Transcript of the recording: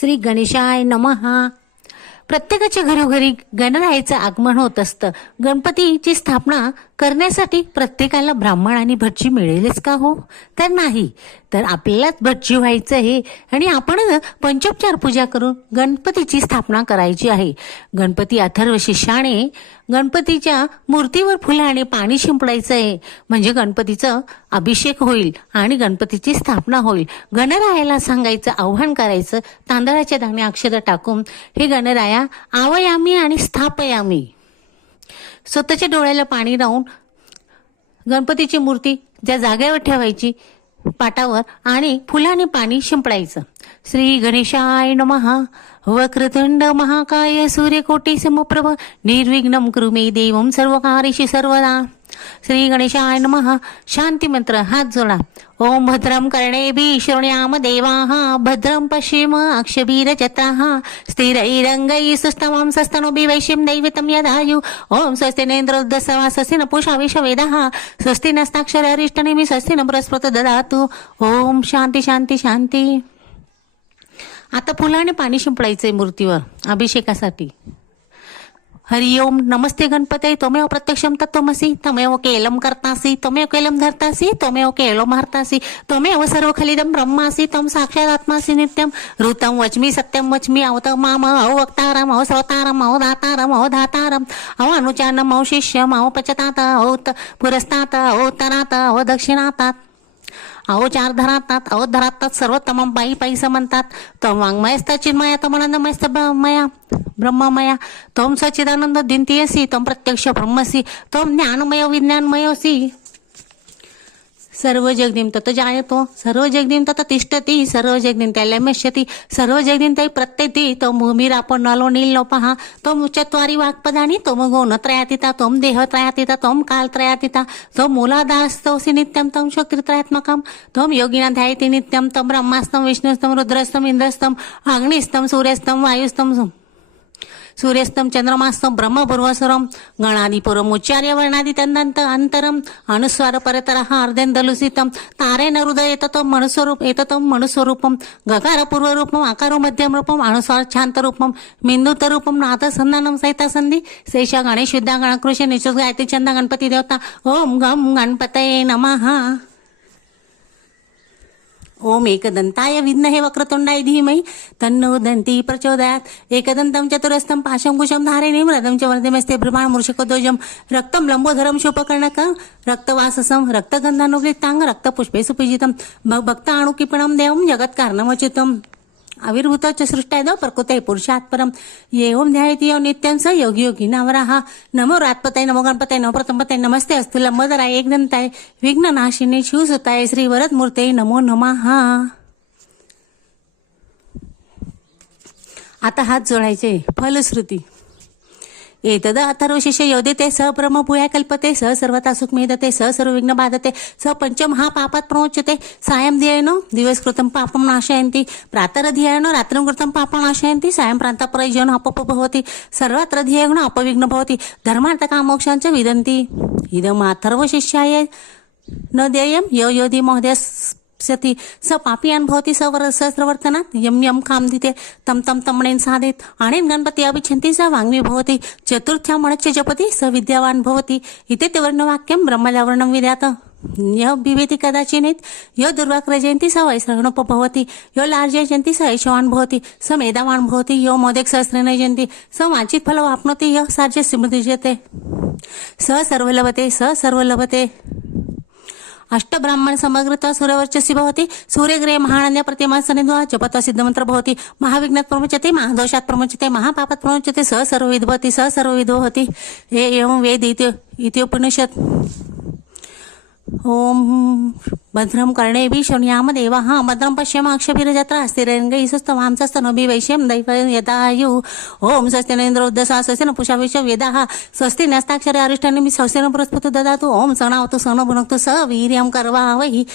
श्री गणेशाय नमहा प्रत्येकाच्या घरोघरी गणरायाचं आगमन होत असतं. गणपतीची स्थापना करण्यासाठी प्रत्येकाला ब्राह्मण आणि भटजी मिळेलच का हो? तर नाही. तर आपल्यालाच भटजी व्हायचं आहे. आणि आपण पंचोपचार पूजा करून गणपतीची स्थापना करायची आहे. गणपती अथर्व शिष्याने गणपतीच्या मूर्तीवर फुलाने पाणी शिंपडायचं आहे. म्हणजे गणपतीचं अभिषेक होईल आणि गणपतीची स्थापना होईल. गणरायाला सांगायचं आव्हान करायचं तांदळाच्या दाणे अक्षर टाकून हे गणराया आवयामी आणि स्थापयामी. स्वतःच्या डोळ्याला पाणी लावून गणपतीची मूर्ती ज्या जागेवर ठेवायची पाटावर आणि फुलाने पाणी शिंपडायचं. श्री गणेशाय महा वक्रतुंड महाकाय सूर्यकोटी समप्रभ निर्विघ्नम कृमे देवम देवं सर्वकार्येषु सर्वदा. श्री गणेशाय नमः. शांती मंत्र हात जोडा. ओम भद्रं कर्णेभिः शृणुयाम देवाः. भद्रं पश्येम अक्षवीरजत्राः स्थिरैरङ्गैः सुस्तमं सस्तनोभि वैश्यं दैवतं यदायु. ॐ स्वस्ति नेन्द्रोद्धसवा स्वस्ति न पूषा विश्ववेदः. स्वस्ति नस्ताक्षररिष्टनेमि स्वस्ति न पुरस्पृत ददातु. ओम शांती शांती शांती. आता फुलाने पाणी शिंपडायचंय मूर्तीवर अभिषेकासाठी. हरि ओम नमस्ते गणपते त्वमेव प्रत्यक्षम तत्वमसि तमेव केलम करतासी तमेव केलम धरतासि तमेव केलम हरतासि त्वमेव सर्व खलिदम ब्रह्मासी त्वं साक्षात आत्मासी नित्यं ऋतं वच्मि सत्यं वच्मि अवत माम अव वक्तारम अव श्रोतारम अव दातारम अव धातारम अव अनुचानम अव शिष्यम अव पचतात अव त- पुरस्तात अव उत्तरात अव दक्षिणातात अहो चार धरातात अहो धरातात सर्व तमाम बाई पायीचं म्हणतात. तम वाङ्मयस्थ चिन्मया तमानंदमयस्थ मया ब्रह्ममया तोम सचिदानंद दिंतीयसी तोम प्रत्यक्ष ब्रह्मसी तोम ज्ञानमय विज्ञानमयोसी. सर्व जगदीम तत जायतो सर्व जगदीम तत तिष्ठती सर्व जगदीम त्याला मेष्यती सर्व जगदीम ते प्रत्येती तो भूमीर आपण नलो नील नो पहा तो चत्वारी वाक्पदानी तो गुण त्रयातीता तोम देह त्रयातीता तोम काल त्रयातीता तोम मूलादास्तोसी नित्यम तम शक्तित्रयात्मकम तोम योगिना ध्यायती नित्यम तम ब्रह्मास्तम विष्णुस्तम रुद्रस्तम इंद्रस्तम अग्निस्तम सूर्यस्तम वायुस्तम సూర్యస్తం చంద్రమాస్తం బ్రహ్మ పూర్వసురం గణాదిపురం ఉచ్చార్యవర్ణాదితందంత అంతరం అనుస్వర పరతర అర్ధందలుసితం తారైన హృదయ ఎతతం మనుస్వరూపం ఎతతం మనుస్వరూపం గకార పూర్వరూపం అకారు మధ్యం రూపం అనుస్వార్చాంత రూపం మిందుత రూపం నాథ సంధానం సహిత సంధి శేష గణేశుద్ధ గణకృషి నిశ్వ గాయత్రి చంద గణపతి దేవత ఓం గం గణపతయే నమః. ओम एकदंताय विद्महे वक्रतोंडाय धीमहि। तन्नो दंती प्रचोदयात। एकदंतम चतुरस्तं पाशं कुशं धारे रदं च वर्धमस्ते भ्रमाण मूर्षकोद्वजम रक्तं लंबोधरम शोपकर्णकं। रक्तवाससम रक्तगन्धानुवृत्ताङ्ग। रक्तपुष्पे सुपूजितं भ- देवम देवं जगत्कारणमच्युतम्। आविर्भूत च सृष्टाय प्रकृते पुरुषात् परं ये ओम ध्यायति यो नित्यं स योगी योगी हा नमो रात्पतय नमो गणपतय नमो प्रथमपतय नमस्ते अस्तु लंबोदराय एकदंताय विघ्ननाशिने शिवसुताय श्री वरदमूर्ते नमो नमः। आता हात जोडायचे. फलश्रुती. एतद अथर्वशिष्य योदिते स ब्रह्मभूया कल्पते स सर्वता सुखमेदते स सर्वविघ्न बाधते स पंचमहापापात प्रमोच्यते सायं ध्येयनो दिवस कृतं पापं नाशयन्ति प्रातरध्येयनो रात्रं कृतं पापं नाशयन्ति सायं प्रान्तपरजनो अपप भवति सर्वत्र ध्येयनो अपविघ्न भवति धर्मार्थकामोक्षाञ्च विदन्ति। इदम् अथर्वशिष्याय न देयं यो योधि महोदय सति स पापी अनुभवती स वर सहस्रवर्तनात् यम यम काम दिते तम तम तमणेन साधित. आणेन गणपती अभिछंती स वाङ्मी भवति. चतुर्थ्या मणच्य जपति स विद्यावान भवति. इथे ते वर्णवाक्यम ब्रह्मजावर्णं विद्यात. य बिभेति कदाचिनेत्. यो जयंती स वैश्रवणोप भवति. यो जयंती स ऐशवान भवति. स मेधावान भवति. यो मोदेक सहस्रेण जयन्ति. स वांछित फल वापनोती. य सार्ज्य स्मृतिजते स सर्व लभते स सर्व लभते अष्टब्राह्मण समग्रता सूर्यवर्चसी भवति सूर्यग्रहे महानन्य प्रतिमा सनिध्वा जपता सिद्धमंत्र भवति महाविघ्नात् प्रमुचते महादोषात् प्रमुचते महापापात प्रमुचते स सर्वविद् भवती स सर्वविद् भवति हे एवं वेद इति इति उपनिषत् ओम भद्रं कर्णेभिः शृणुयाम देवाः। भद्रं पश्यमाक्षभिरजत्रा स्थिरङ्गैः सुस्तवांसस्तनोभिः वैश्यं दैव यदायु। ॐ स्वस्ति नेन्द्रोद्दसा स्वस्ति न पुषा विश्व वेदाः। स्वस्ति नस्ताक्षरे अरिष्टानिमि स्वस्ति न पुरस्पतु ददातु। ॐ सणावतु सनो भुनक्तु स वीर्यं कर्वावहि।